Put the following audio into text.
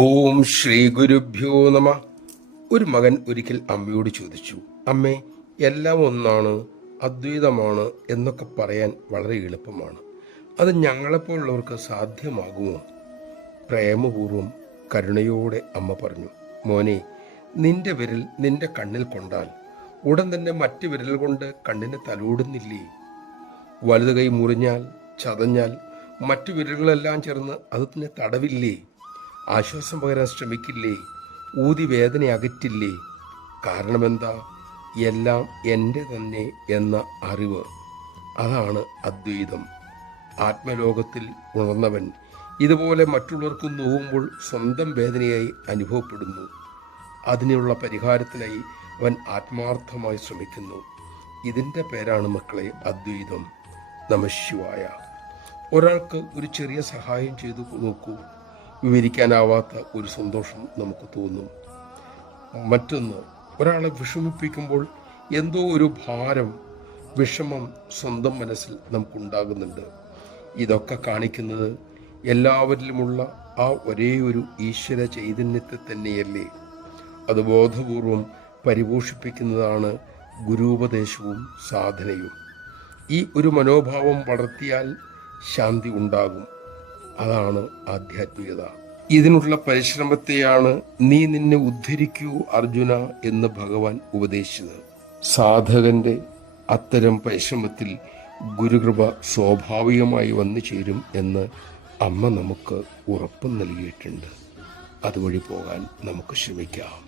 ഓം ശ്രീ ഗുരുഭ്യോ നമ. ഒരു മകൻ ഒരിക്കൽ അമ്മയോട് ചോദിച്ചു, അമ്മേ, എല്ലാം ഒന്നാണ്, അദ്വൈതമാണ് എന്നൊക്കെ പറയാൻ വളരെ എളുപ്പമാണ്. അത് ഞങ്ങളെപ്പോലുള്ളവർക്ക് സാധ്യമാകുമോ? പ്രേമപൂർവം കരുണയോടെ അമ്മ പറഞ്ഞു, മോനെ, നിന്റെ വിരൽ നിന്റെ കണ്ണിൽ കൊണ്ടാൽ ഉടൻ തന്നെ മറ്റു വിരൽ കൊണ്ട് കണ്ണിനെ തലോടുന്നില്ലേ? വലതു കൈ മുറിഞ്ഞാൽ, ചതഞ്ഞാൽ മറ്റു വിരലുകളെല്ലാം ചേർന്ന് അത് തന്നെ തടവില്ലേ? ആശ്വാസം പകരാൻ ശ്രമിക്കില്ലേ? ഊതി വേദന അകറ്റില്ലേ? കാരണമെന്താ? എല്ലാം എൻ്റെ തന്നെ എന്ന അറിവ്. അതാണ് അദ്വൈതം. ആത്മലോകത്തിൽ ഉണർന്നവൻ ഇതുപോലെ മറ്റുള്ളവർക്ക് നോവുമ്പോൾ സ്വന്തം വേദനയായി അനുഭവപ്പെടുന്നു. അതിനുള്ള പരിഹാരത്തിനായി അവൻ ആത്മാർത്ഥമായി ശ്രമിക്കുന്നു. ഇതിൻ്റെ പേരാണ് മക്കളെ അദ്വൈതം. നമഃശിവായ. ഒരാൾക്ക് ഒരു ചെറിയ സഹായം ചെയ്തു നോക്കൂ, വിവരിക്കാനാവാത്ത ഒരു സന്തോഷം നമുക്ക് തോന്നും. മറ്റൊന്ന്, ഒരാളെ വിഷമിപ്പിക്കുമ്പോൾ എന്തോ ഒരു ഭാരം, വിഷമം സ്വന്തം മനസ്സിൽ നമുക്കുണ്ടാകുന്നുണ്ട്. ഇതൊക്കെ കാണിക്കുന്നത് എല്ലാവരിലുമുള്ള ആ ഒരേ ഒരു ഈശ്വര ചൈതന്യത്തെ തന്നെയല്ലേ? അത് ബോധപൂർവം പരിപോഷിപ്പിക്കുന്നതാണ് ഗുരുപദേശവും സാധനയും. ഈ ഒരു മനോഭാവം വളർത്തിയാൽ ശാന്തി ഉണ്ടാകും. അതാണ് ആധ്യാത്മികത. ഇതിനുള്ള പരിശ്രമത്തെയാണ് നീ നിന്നെ ഉദ്ധരിക്കൂ അർജുന എന്ന് ഭഗവാൻ ഉപദേശിച്ചത്. സാധകന്റെ അത്തരം പരിശ്രമത്തിൽ ഗുരുകൃപ സ്വാഭാവികമായി വന്നു ചേരും എന്ന് അമ്മ നമുക്ക് ഉറപ്പും നൽകിയിട്ടുണ്ട്. അതുവഴി പോകാൻ നമുക്ക് ശ്രമിക്കാം.